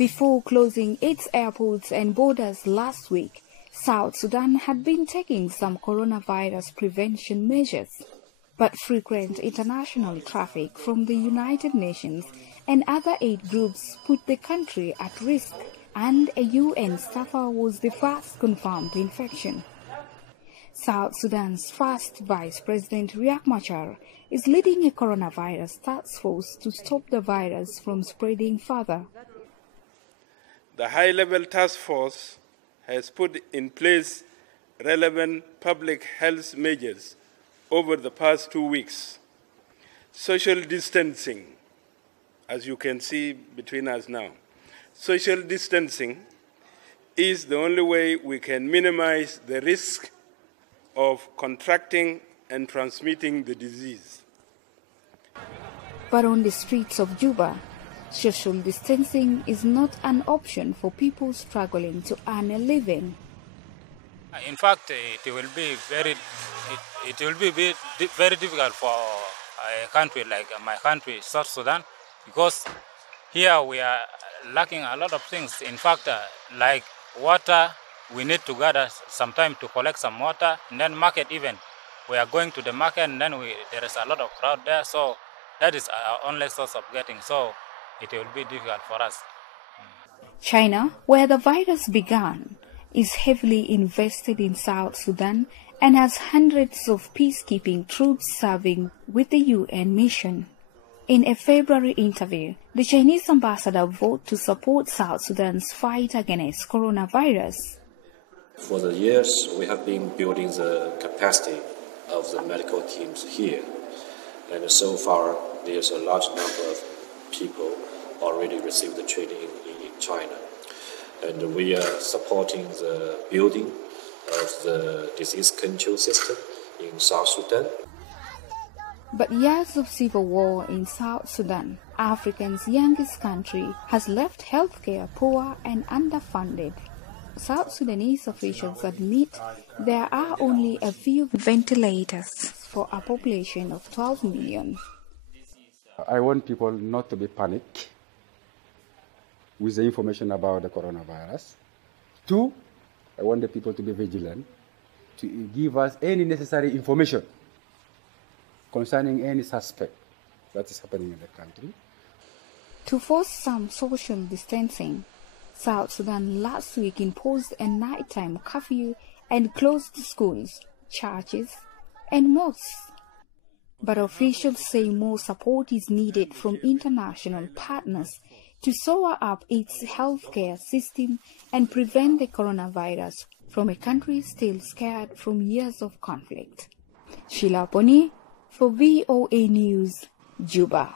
Before closing its airports and borders last week, South Sudan had been taking some coronavirus prevention measures. But frequent international traffic from the United Nations and other aid groups put the country at risk, and a UN staffer was the first confirmed infection. South Sudan's first Vice President Riek Machar is leading a coronavirus task force to stop the virus from spreading further. The high-level task force has put in place relevant public health measures over the past 2 weeks. Social distancing, as you can see between us now, social distancing is the only way we can minimize the risk of contracting and transmitting the disease. But on the streets of Juba, social distancing is not an option for people struggling to earn a living. In fact, it will be very difficult for a country like my country, South Sudan, because here we are lacking a lot of things. In fact, like water, we need to gather some time to collect some water, and then market even. We are going to the market, and then there is a lot of crowd there, so that is our only source of getting. So it will be difficult for us. China, where the virus began, is heavily invested in South Sudan and has hundreds of peacekeeping troops serving with the UN mission. In a February interview, the Chinese ambassador vowed to support South Sudan's fight against coronavirus. For the years, we have been building the capacity of the medical teams here. And so far, there's a large number of people already received the training in China. And we are supporting the building of the disease control system in South Sudan. But years of civil war in South Sudan, Africa's youngest country, has left healthcare poor and underfunded. South Sudanese officials admit there are only a few ventilators for a population of 12 million. I want people not to be panicked with the information about the coronavirus. 2, I want the people to be vigilant, to give us any necessary information concerning any suspect that is happening in the country. To force some social distancing, South Sudan last week imposed a nighttime curfew and closed schools, churches, and mosques. But officials say more support is needed from international partners to shore up its healthcare system and prevent the coronavirus from a country still scared from years of conflict. Sheila Ponnie for VOA News, Juba.